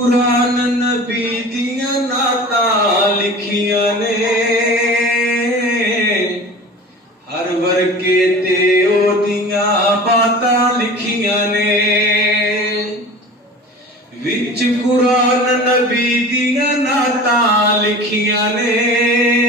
कुरान नबी दियां नातां लिखियां ने हर वर्के ते ओदियां बातां लिखियां ने विच कुरान नबी दियां नातां लिखियां ने